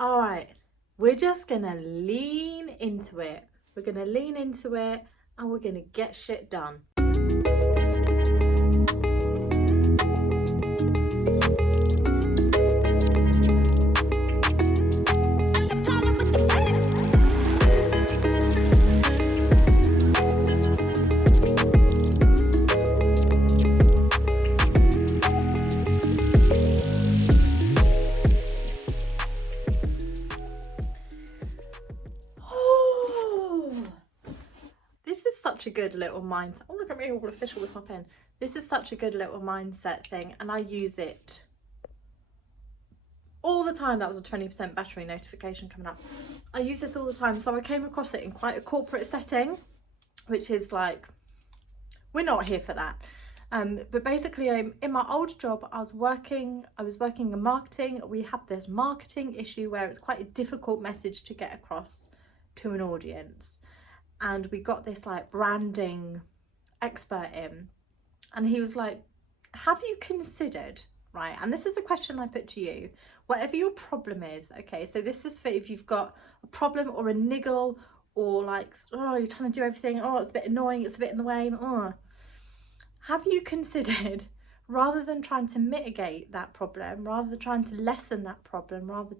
All right, we're just gonna lean into it. We're gonna lean into it and we're gonna get shit done. This is such a good little mindset. Oh, look at me all official with my pen. This is such a good little mindset thing, and I use it all the time. That was a 20% battery notification coming up. I use this all the time. So I came across it in quite a corporate setting, which is like, we're not here for that. But basically, in my old job, I was working in marketing. We had this marketing issue where it's quite a difficult message to get across to an audience. And we got this like branding expert in, and he was like, have you considered, right? And this is a question I put to you, whatever your problem is, okay? So this is for if you've got a problem or a niggle, or like, oh, you're trying to do everything, oh, it's a bit annoying, it's a bit in the way, oh. Have you considered, rather than trying to mitigate that problem, rather than trying to lessen that problem, rather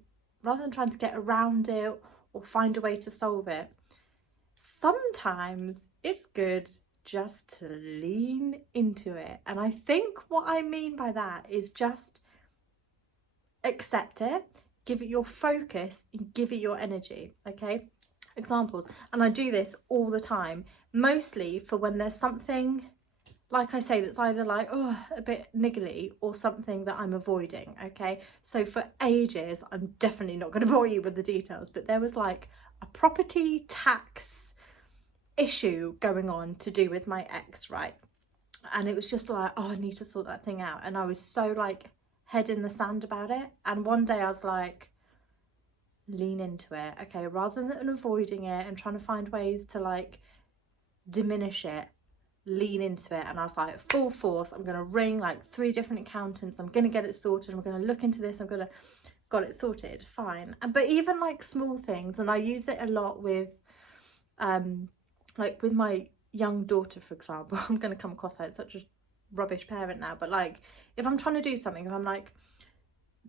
than trying to get around it or find a way to solve it, sometimes it's good just to lean into it. And I think what I mean by that is just accept it, give it your focus, and give it your energy, okay? Examples, and I do this all the time, mostly for when there's something, like I say, that's either like, oh, a bit niggly, or something that I'm avoiding, okay? So for ages, I'm definitely not going to bore you with the details, but there was like a property tax issue going on to do with my ex, right? And it was just like, oh, I need to sort that thing out. And I was so like head in the sand about it. And one day I was like, lean into it, okay? Rather than avoiding it and trying to find ways to like diminish it, lean into it. And I was like, full force, I'm gonna ring like 3 different accountants, I'm gonna get it sorted, I'm gonna look into this, I'm gonna got it sorted, fine. But even like small things, and I use it a lot with like with my young daughter, for example. I'm going to come across like such a rubbish parent now, but like if I'm trying to do something, if I'm like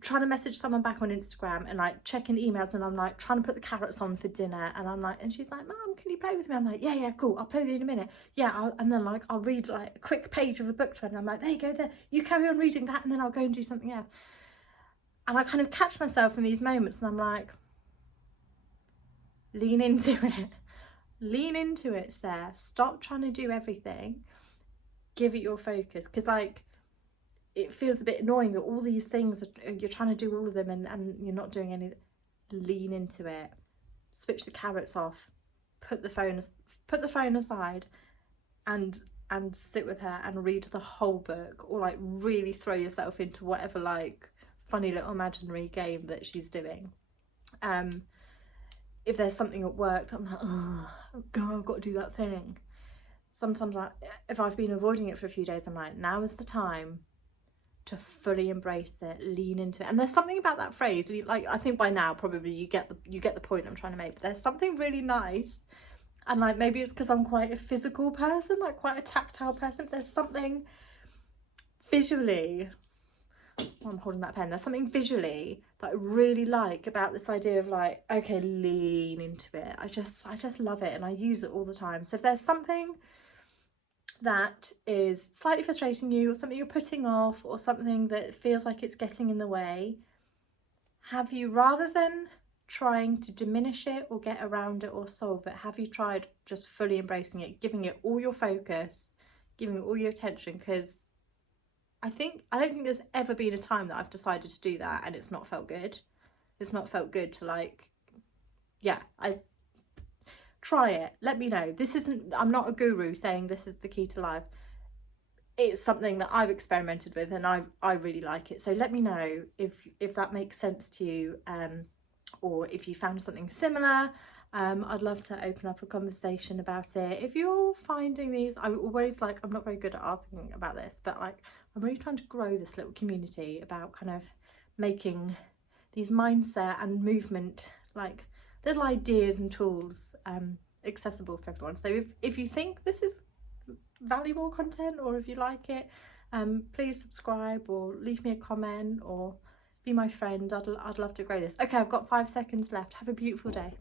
trying to message someone back on Instagram and like checking emails, and I'm like trying to put the carrots on for dinner, and I'm like, and she's like, Mum, can you play with me? I'm like, yeah, cool, I'll play with you in a minute. Yeah, and then like I'll read like a quick page of a book to her, and I'm like, there you go, there, you carry on reading that, and then I'll go and do something else. And I kind of catch myself in these moments, and I'm like, lean into it. Lean into it, Sarah. Stop trying to do everything. Give it your focus, because like it feels a bit annoying that all these things you're trying to do all of them, and you're not doing any. Lean into it. Switch the carrots off. Put the phone aside, and sit with her and read the whole book, or like really throw yourself into whatever like funny little imaginary game that she's doing. If there's something at work that I'm like, oh God, I've got to do that thing. Sometimes if I've been avoiding it for a few days, I'm like, now is the time to fully embrace it, lean into it. And there's something about that phrase, like I think by now probably you get the point I'm trying to make, but there's something really nice. And like maybe it's because I'm quite a physical person, like quite a tactile person. There's something visually, I'm holding that pen, there's something visually that I really like about this idea of like, okay, lean into it. I just love it, and I use it all the time. So if there's something that is slightly frustrating you, or something you're putting off, or something that feels like it's getting in the way, have you, rather than trying to diminish it or get around it or solve it, have you tried just fully embracing it, giving it all your focus, giving it all your attention? Because I don't think there's ever been a time that I've decided to do that and it's not felt good. It's not felt good to like, yeah, I try it, let me know. This isn't, I'm not a guru saying this is the key to life. It's something that I've experimented with, and I really like it. So let me know if that makes sense to you, or if you found something similar. I'd love to open up a conversation about it. If you're finding these, I always like, I'm not very good at asking about this, but like I'm really trying to grow this little community about kind of making these mindset and movement, like little ideas and tools, accessible for everyone. So if you think this is valuable content, or if you like it, please subscribe or leave me a comment or be my friend. I'd love to grow this. Okay, I've got 5 seconds left. Have a beautiful day.